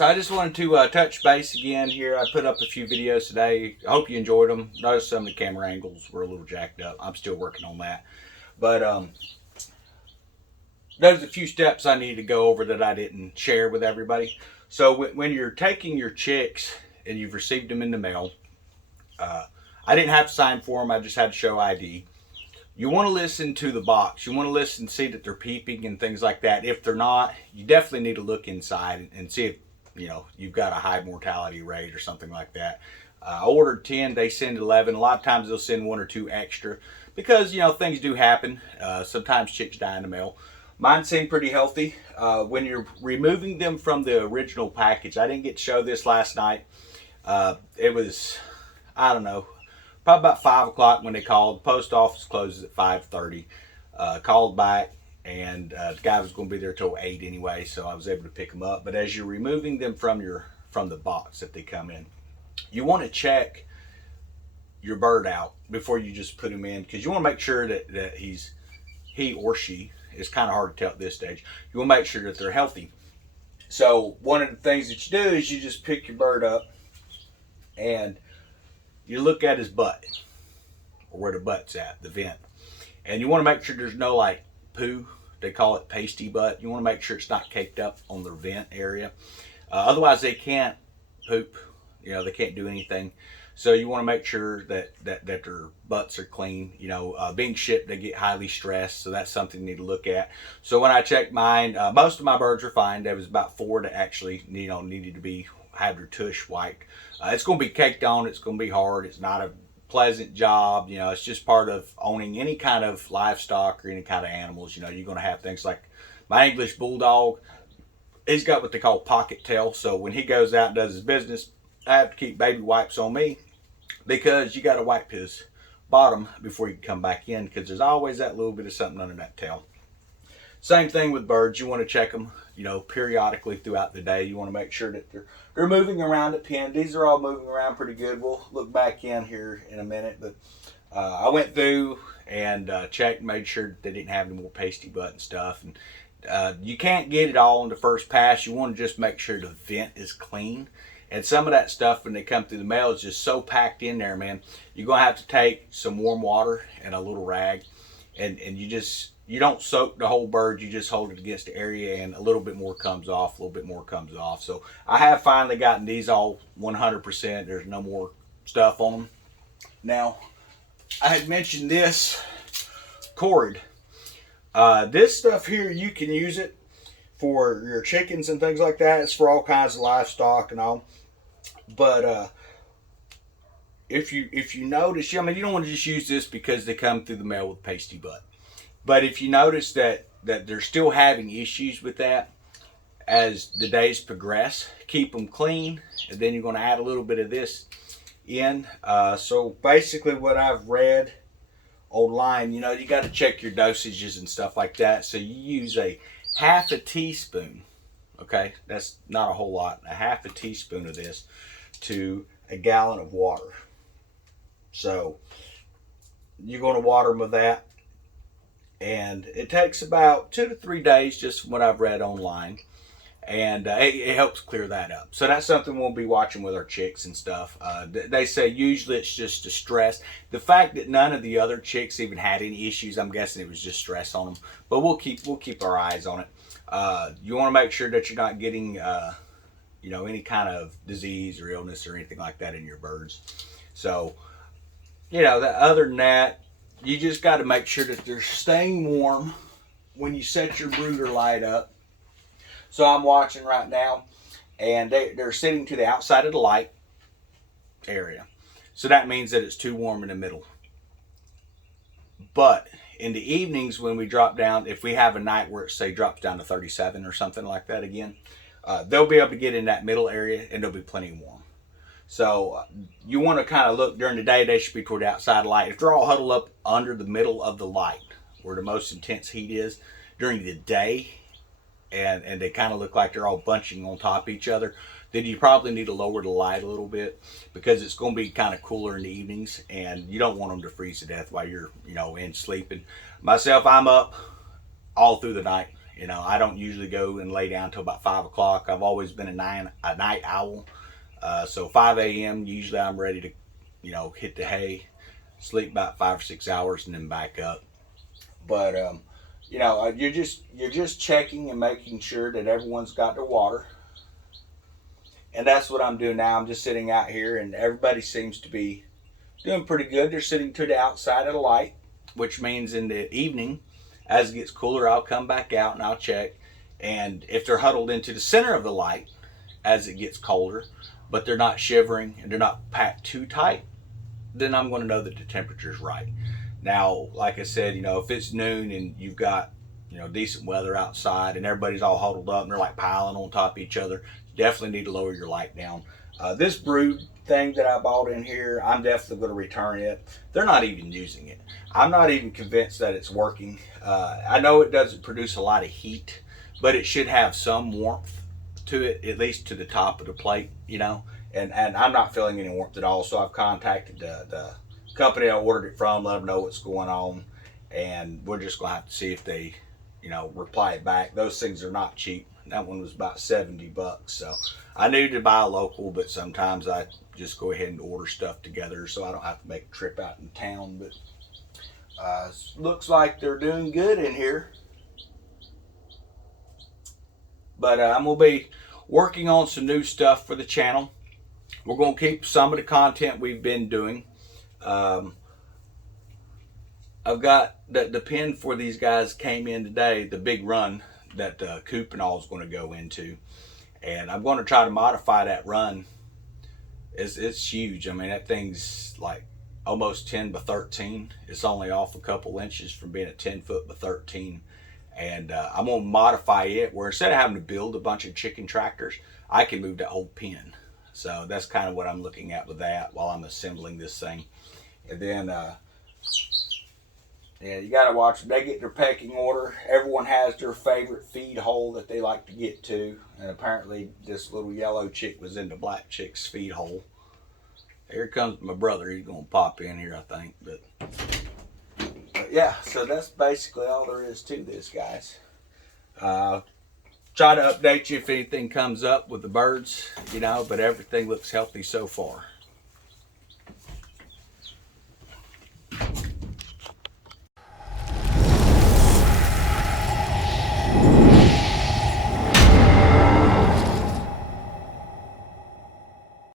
So I just wanted to touch base again here. I put up a few videos today. I hope you enjoyed them. Notice some of the camera angles were a little jacked up. I'm still working on that. But there's a few steps I need to go over that I didn't share with everybody. So when you're taking your chicks and you've received them in the mail, I didn't have to sign for them. I just had to show ID. You want to listen to the box. You want to listen, see that they're peeping and things like that. If they're not, you definitely need to look inside and see if you've got a high mortality rate or something like that. I ordered 10, they send 11. A lot of times they'll send 1 or 2 extra because things do happen. Sometimes chicks die in the mail. Mine seem pretty healthy. When you're removing them from the original package, I didn't get to show this last night. It was, I don't know, probably about 5 o'clock when they called. The post office closes at 5:30. Called back, and the guy was going to be there till 8 anyway, so I was able to pick them up. But as you're removing them from the box that they come in, you want to check your bird out before you just put him in, because you want to make sure that he or she, it's kind of hard to tell at this stage, you want to make sure that they're healthy. So one of the things that you do is you just pick your bird up and you look at his butt, or where the butt's at, the vent. And you want to make sure there's no like poo. They call it pasty butt. You want to make sure it's not caked up on the vent area. Otherwise they can't poop. They can't do anything. So you want to make sure that their butts are clean. Being shipped, they get highly stressed. So that's something you need to look at. So when I checked mine, most of my birds are fine. There was about 4 that actually needed to have their tush wiped. It's going to be caked on. It's going to be hard. It's not a pleasant job. It's just part of owning any kind of livestock or any kind of animals. You're going to have things like my English bulldog. He's got what they call pocket tail. So when he goes out and does his business, I have to keep baby wipes on me, because you got to wipe his bottom before you can come back in, because there's always that little bit of something under that tail. Same thing with birds. You want to check them, periodically throughout the day. You want to make sure that they're moving around the pen. These are all moving around pretty good. We'll look back in here in a minute, but I went through and checked, made sure that they didn't have any more pasty butt and stuff. And you can't get it all in the first pass. You want to just make sure the vent is clean. And some of that stuff, when they come through the mail, is just so packed in there, man. You're going to have to take some warm water and a little rag, and you don't soak the whole bird. You just hold it against the area, and a little bit more comes off, a little bit more comes off. So I have finally gotten these all 100%. There's no more stuff on them. Now, I had mentioned this cord. This stuff here, you can use it for your chickens and things like that. It's for all kinds of livestock and all. But if you notice, you don't want to just use this because they come through the mail with pasty butt. But if you notice that they're still having issues with that as the days progress, keep them clean, and then you're going to add a little bit of this in. So basically what I've read online, you got to check your dosages and stuff like that. So you use a half a teaspoon, okay? That's not a whole lot. A half a teaspoon of this to a gallon of water. So you're going to water them with that. And it takes about 2 to 3 days, just from what I've read online. And it helps clear that up. So that's something we'll be watching with our chicks and stuff. They say usually it's just a stress. The fact that none of the other chicks even had any issues, I'm guessing it was just stress on them. But we'll keep our eyes on it. You want to make sure that you're not getting any kind of disease or illness or anything like that in your birds. So other than that, you just got to make sure that they're staying warm when you set your brooder light up. So I'm watching right now, and they're sitting to the outside of the light area. So that means that it's too warm in the middle. But in the evenings when we drop down, if we have a night where it say drops down to 37 or something like that again, they'll be able to get in that middle area, and they'll be plenty warm. So you want to kind of look during the day, they should be toward the outside light. If they're all huddled up under the middle of the light, where the most intense heat is during the day, and they kind of look like they're all bunching on top of each other, then you probably need to lower the light a little bit, because it's going to be kind of cooler in the evenings, and you don't want them to freeze to death while you're in sleeping. Myself, I'm up all through the night You know, I don't usually go and lay down till about 5 o'clock. I've always been a night owl. So 5 a.m. usually I'm ready to, you know, hit the hay, sleep about 5 or 6 hours, and then back up. But you know, you're just checking and making sure that everyone's got their water, and that's what I'm doing now. I'm just sitting out here, and everybody seems to be doing pretty good. They're sitting to the outside of the light, which means in the evening, as it gets cooler, I'll come back out and I'll check. And if they're huddled into the center of the light as it gets colder, but they're not shivering and they're not packed too tight, then I'm going to know that the temperature's right. Now, like I said, you know, if it's noon and you've got, you know, decent weather outside and everybody's all huddled up and they're like piling on top of each other, you definitely need to lower your light down. This brood thing that I bought in here, I'm definitely going to return it. They're not even using it. I'm not even convinced that it's working. I know it doesn't produce a lot of heat, but it should have some warmth to it, at least to the top of the plate, you know. And I'm not feeling any warmth at all, so I've contacted the company I ordered it from, let them know what's going on, and we're just going to have to see if they, you know, reply back. Those things are not cheap. That one was about $70, so I needed to buy a local, but sometimes I just go ahead and order stuff together so I don't have to make a trip out in town. But looks like they're doing good in here. But I'm going to be working on some new stuff for the channel. We're going to keep some of the content we've been doing. I've got the pin for these guys came in today, the big run that Coop and all is going to go into, and I'm going to try to modify that run. It's huge. I mean, that thing's like almost 10 by 13. It's only off a couple inches from being a 10 foot by 13, and I'm going to modify it where instead of having to build a bunch of chicken tractors, I can move that whole pin. So that's kind of what I'm looking at with that while I'm assembling this thing. And then yeah, you got to watch them. They get their pecking order. Everyone has their favorite feed hole that they like to get to. And apparently this little yellow chick was in the black chick's feed hole. Here comes my brother. He's going to pop in here, I think. But yeah, so that's basically all there is to this, guys. Try to update you if anything comes up with the birds, you know, but everything looks healthy so far.